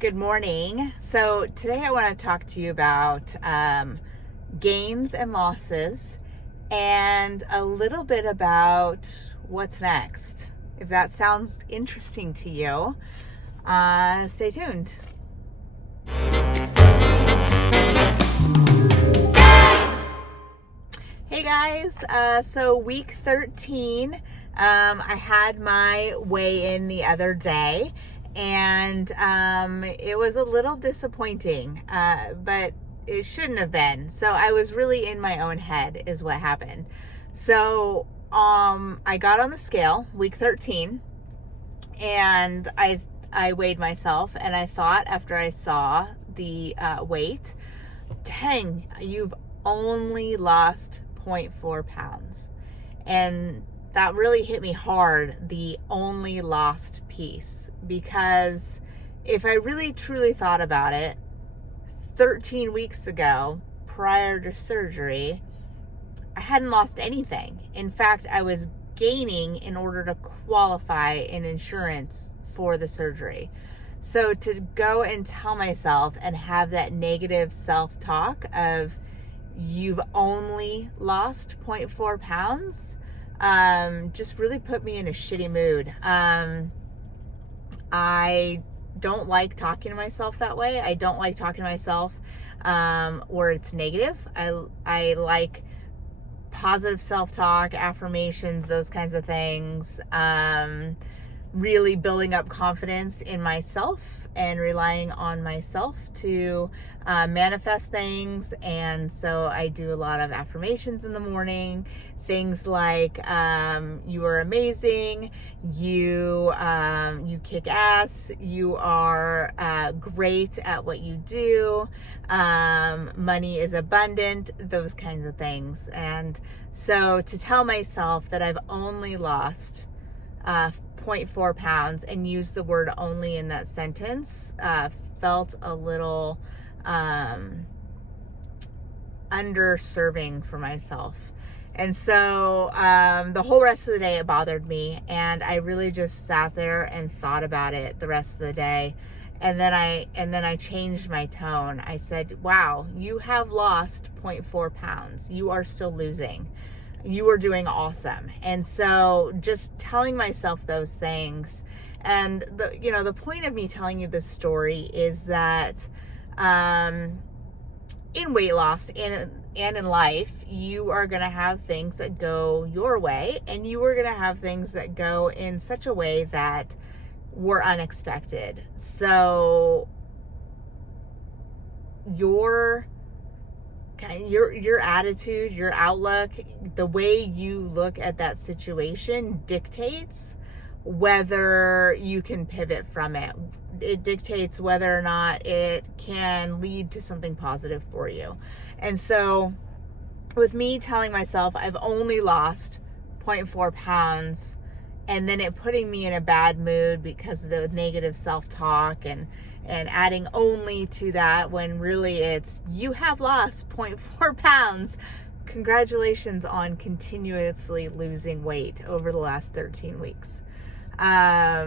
Good morning. So today I want to talk to you about gains and losses and a little bit about what's next. If that sounds interesting to you, stay tuned. Hey guys, so week 13, I had my weigh-in the other day, and it was a little disappointing, but it shouldn't have been. So I was really in my own head is what happened. So I got on the scale week 13, and I weighed myself, and I thought after I saw the weight, dang, you've only lost 0.4 pounds. And that really hit me hard, the only lost piece, because if I really truly thought about it, 13 weeks ago, prior to surgery, I hadn't lost anything. In fact, I was gaining in order to qualify in insurance for the surgery. So to go and tell myself and have that negative self-talk of you've only lost 0.4 pounds just really put me in a shitty mood. I don't like talking to myself that way. I don't like talking to myself where it's negative. I like positive self-talk, affirmations, those kinds of things. Really building up confidence in myself and relying on myself to manifest things. And so I do a lot of affirmations in the morning. Things like you are amazing, you kick ass, you are great at what you do, money is abundant, those kinds of things. And so to tell myself that I've only lost 0.4 pounds and use the word only in that sentence felt a little underserving for myself. And so the whole rest of the day it bothered me, and I really just sat there and thought about it the rest of the day. And then I changed my tone. I said, wow, you have lost 0.4 pounds. You are still losing. You are doing awesome. And so just telling myself those things. And the point of me telling you this story is that in weight loss and in life, you are going to have things that go your way, and you are going to have things that go in such a way that were unexpected. So your attitude, your outlook, the way you look at that situation dictates whether you can pivot from it. It dictates whether or not it can lead to something positive for you. And so with me telling myself I've only lost 0.4 pounds, and then it putting me in a bad mood because of the negative self-talk and adding only to that when really it's you have lost 0.4 pounds. Congratulations on continuously losing weight over the last 13 weeks. I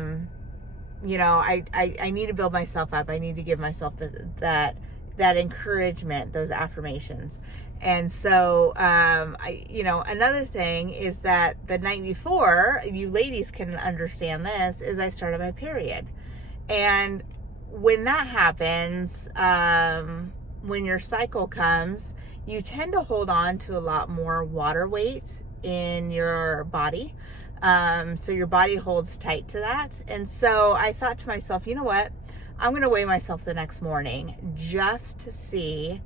need to build myself up. I need to give myself that encouragement, those affirmations. And so, another thing is that the night before, you ladies can understand this, is I started my period. And when that happens, when your cycle comes, you tend to hold on to a lot more water weight in your body. So your body holds tight to that. And so I thought to myself, you know what? I'm going to weigh myself the next morning just to see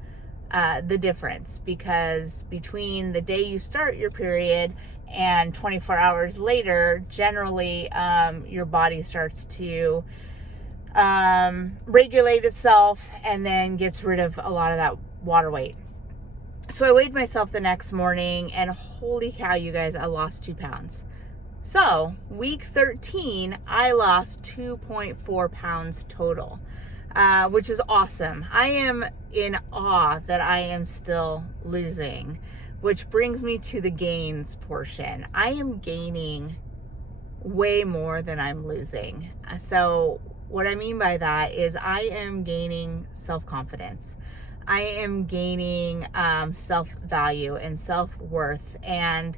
the difference, because between the day you start your period and 24 hours later, generally your body starts to regulate itself and then gets rid of a lot of that water weight. So I weighed myself the next morning, and holy cow, you guys, I lost 2 pounds. So week 13, I lost 2.4 pounds total, which is awesome. I am in awe that I am still losing, which brings me to the gains portion. I am gaining way more than I'm losing. So What I mean by that is I am gaining self-confidence. I am gaining self-value and self-worth. And,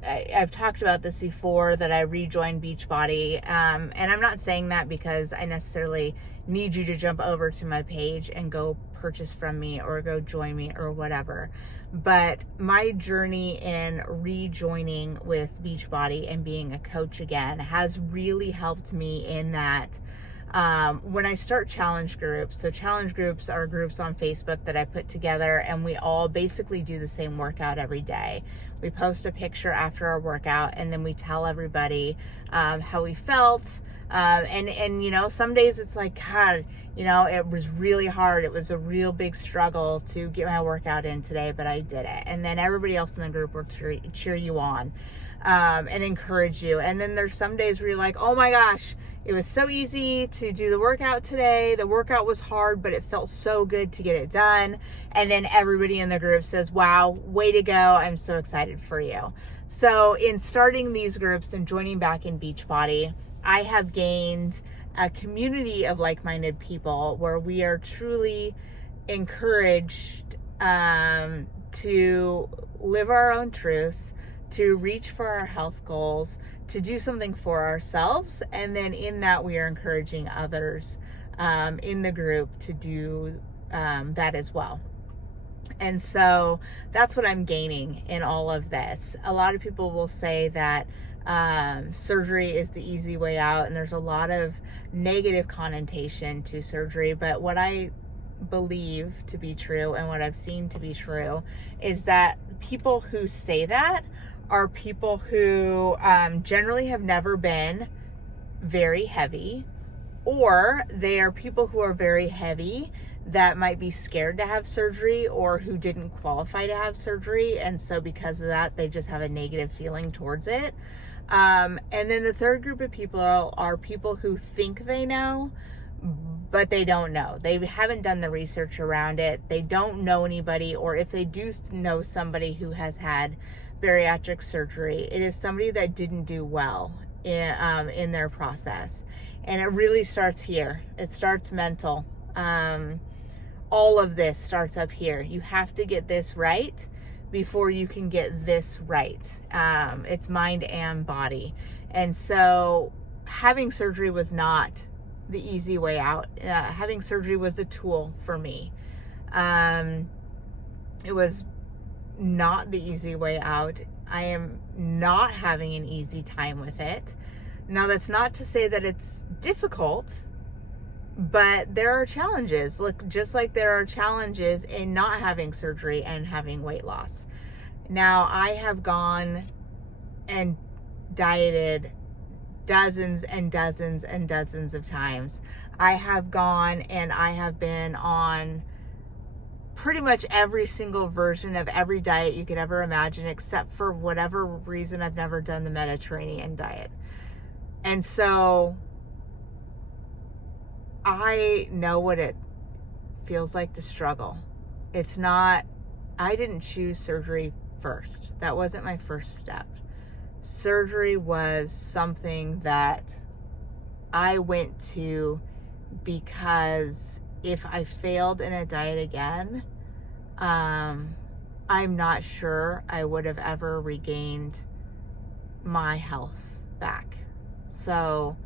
I've talked about this before, that I rejoined Beachbody. And I'm not saying that because I necessarily need you to jump over to my page and go purchase from me or go join me or whatever. But my journey in rejoining with Beachbody and being a coach again has really helped me in that when I start challenge groups. So challenge groups are groups on Facebook that I put together, and we all basically do the same workout every day. We post a picture after our workout, and then we tell everybody how we felt. And some days it's like, God, it was really hard. It was a real big struggle to get my workout in today, but I did it. And then everybody else in the group will cheer you on and encourage you. And then there's some days where you're like, oh my gosh, it was so easy to do the workout today. The workout was hard, but it felt so good to get it done. And then everybody in the group says, wow, way to go. I'm so excited for you. So in starting these groups and joining back in Beachbody, I have gained a community of like-minded people where we are truly encouraged to live our own truths, to reach for our health goals, to do something for ourselves. And then in that, we are encouraging others in the group to do that as well. And so that's what I'm gaining in all of this. A lot of people will say that surgery is the easy way out, and there's a lot of negative connotation to surgery. But what I believe to be true and what I've seen to be true is that people who say that are people who generally have never been very heavy, or they are people who are very heavy that might be scared to have surgery or who didn't qualify to have surgery. And so because of that, they just have a negative feeling towards it. And then the third group of people are people who think they know, but they don't know. They haven't done the research around it. They don't know anybody, or if they do know somebody who has had bariatric surgery, it is somebody that didn't do well in their process. And it really starts here. It starts mental. All of this starts up here. You have to get this right before you can get this right. It's mind and body. And so having surgery was not the easy way out. Having surgery was a tool for me. It was not the easy way out. I am not having an easy time with it. Now, that's not to say that it's difficult, but there are challenges. Look, just like there are challenges in not having surgery and having weight loss. Now, I have gone and dieted dozens and dozens and dozens of times. I have gone and I have been on pretty much every single version of every diet you could ever imagine, except for whatever reason I've never done the Mediterranean diet. And so I know what it feels like to struggle. It's not, I didn't choose surgery first. That wasn't my first step. Surgery was something that I went to because if I failed in a diet again, I'm not sure I would have ever regained my health back. So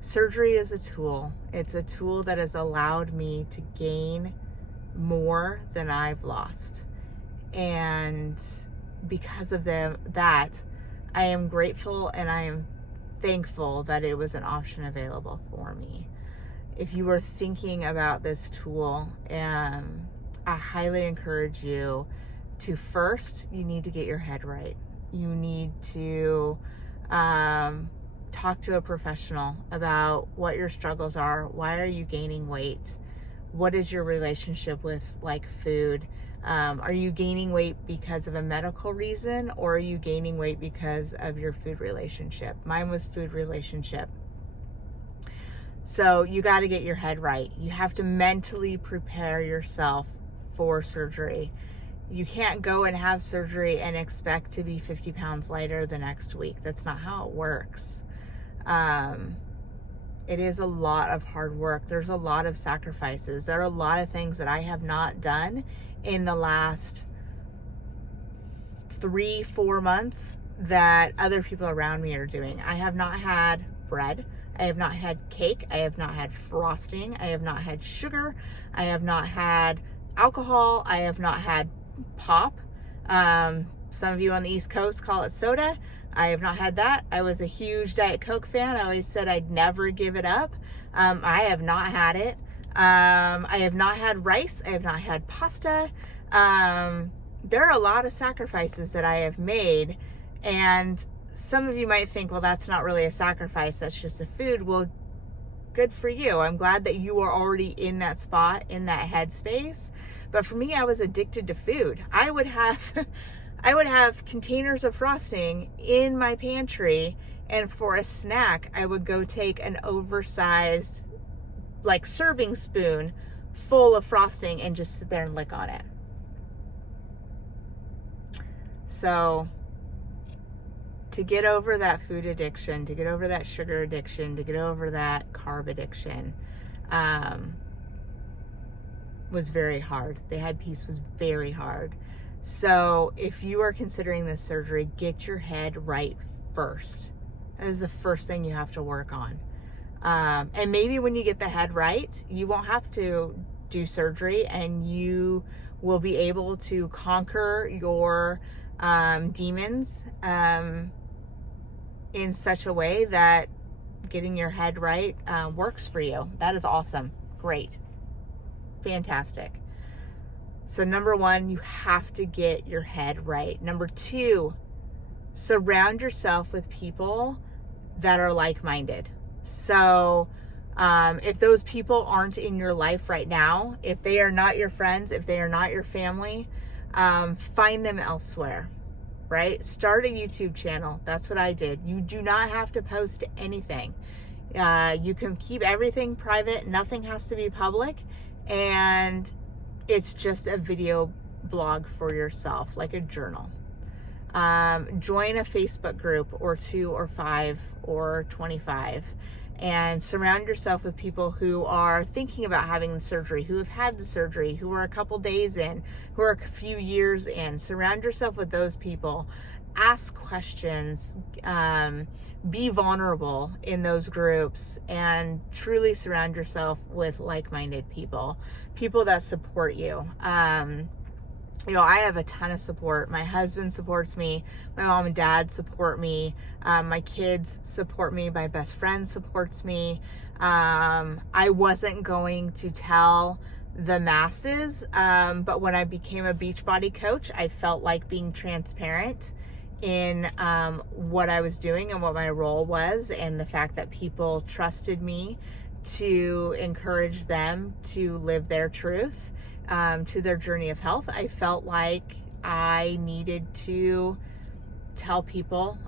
surgery is a tool. It's a tool that has allowed me to gain more than I've lost. And because of that, I am grateful and I am thankful that it was an option available for me. If you are thinking about this tool, I highly encourage you to first, you need to get your head right. You need to talk to a professional about what your struggles are. Why are you gaining weight? What is your relationship with food? Are you gaining weight because of a medical reason, or are you gaining weight because of your food relationship? Mine was food relationship. So you got to get your head right. You have to mentally prepare yourself for surgery. You can't go and have surgery and expect to be 50 pounds lighter the next week. That's not how it works. It is a lot of hard work. There's a lot of sacrifices. There are a lot of things that I have not done in the last 3-4 months that other people around me are doing. I have not had bread. I have not had cake. I have not had frosting. I have not had sugar. I have not had alcohol. I have not had pop. Some of you on the East Coast call it soda. I have not had that. I was a huge Diet Coke fan. I always said I'd never give it up. I have not had it. I have not had rice. I have not had pasta. There are a lot of sacrifices that I have made, and some of you might think, well, that's not really a sacrifice, that's just a food. Well, good for you. I'm glad that you are already in that spot, in that headspace. But for me, I was addicted to food. I would have containers of frosting in my pantry, and for a snack, I would go take an oversized, like, serving spoon full of frosting and just sit there and lick on it. So to get over that food addiction, to get over that sugar addiction, to get over that carb addiction, was very hard. The head piece was very hard. So if you are considering this surgery, get your head right first. That is the first thing you have to work on. And maybe when you get the head right, you won't have to do surgery, and you will be able to conquer your demons in such a way that getting your head right works for you. That is awesome. Great. Fantastic. So number 1, you have to get your head right. Number 2, surround yourself with people that are like-minded. So if those people aren't in your life right now, if they are not your friends, if they are not your family, find them elsewhere, right? Start a YouTube channel. That's what I did. You do not have to post anything. You can keep everything private. Nothing has to be public. And it's just a video blog for yourself, like a journal. Join a Facebook group or 2 or 5 or 25, and surround yourself with people who are thinking about having the surgery, who have had the surgery, who are a couple days in, who are a few years in. Surround yourself with those people. Ask questions. Be vulnerable in those groups, and truly surround yourself with like-minded people, people that support you. I have a ton of support. My husband supports me. My mom and dad support me. My kids support me. My best friend supports me. I wasn't going to tell the masses, but when I became a Beachbody coach, I felt like being transparent in what I was doing and what my role was, and the fact that people trusted me to encourage them to live their truth, to their journey of health. I felt like I needed to tell people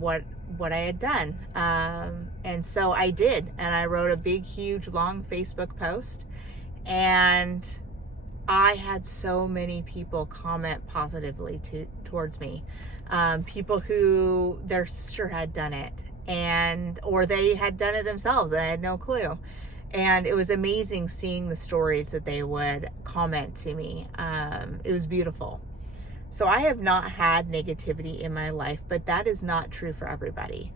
what I had done, and so I did. And I wrote a big, huge, long Facebook post, and I had so many people comment positively towards me. People who their sister had done it, or they had done it themselves, and I had no clue. And it was amazing seeing the stories that they would comment to me. It was beautiful. So I have not had negativity in my life, but that is not true for everybody.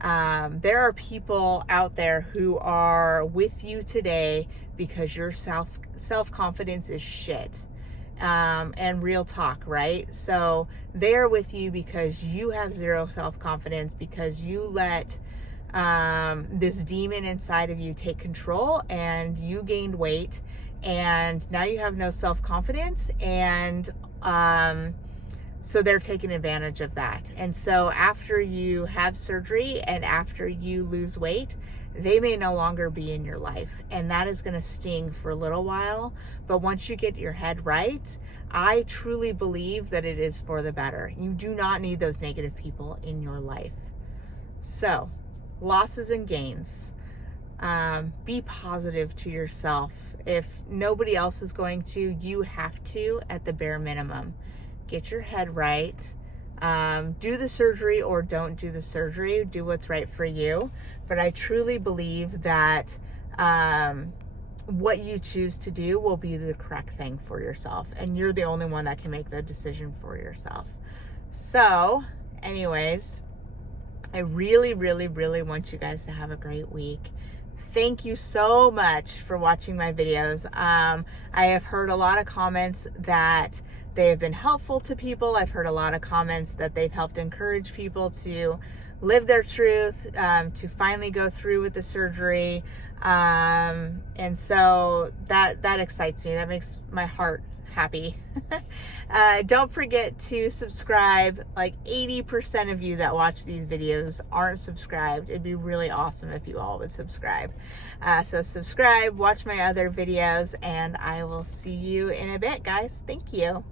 There are people out there who are with you today because your self-confidence is shit. And real talk, right? So they're with you because you have zero self-confidence, because you let this demon inside of you take control, and you gained weight, and now you have no self-confidence, and so they're taking advantage of that. And so after you have surgery and after you lose weight, they may no longer be in your life, and that is going to sting for a little while. But once you get your head right, I truly believe that it is for the better. You do not need those negative people in your life. So, losses and gains. Be positive to yourself. If nobody else is going to, you have to, at the bare minimum. Get your head right. Do the surgery or don't do the surgery. Do what's right for you. But I truly believe that what you choose to do will be the correct thing for yourself. And you're the only one that can make the decision for yourself. So, anyways, I really, really, really want you guys to have a great week. Thank you so much for watching my videos. I have heard a lot of comments that they have been helpful to people. I've heard a lot of comments that they've helped encourage people to live their truth, to finally go through with the surgery. And so that excites me. That makes my heart happy. Don't forget to subscribe. Like 80% of you that watch these videos aren't subscribed. It'd be really awesome if you all would subscribe. So subscribe, watch my other videos, and I will see you in a bit, guys. Thank you.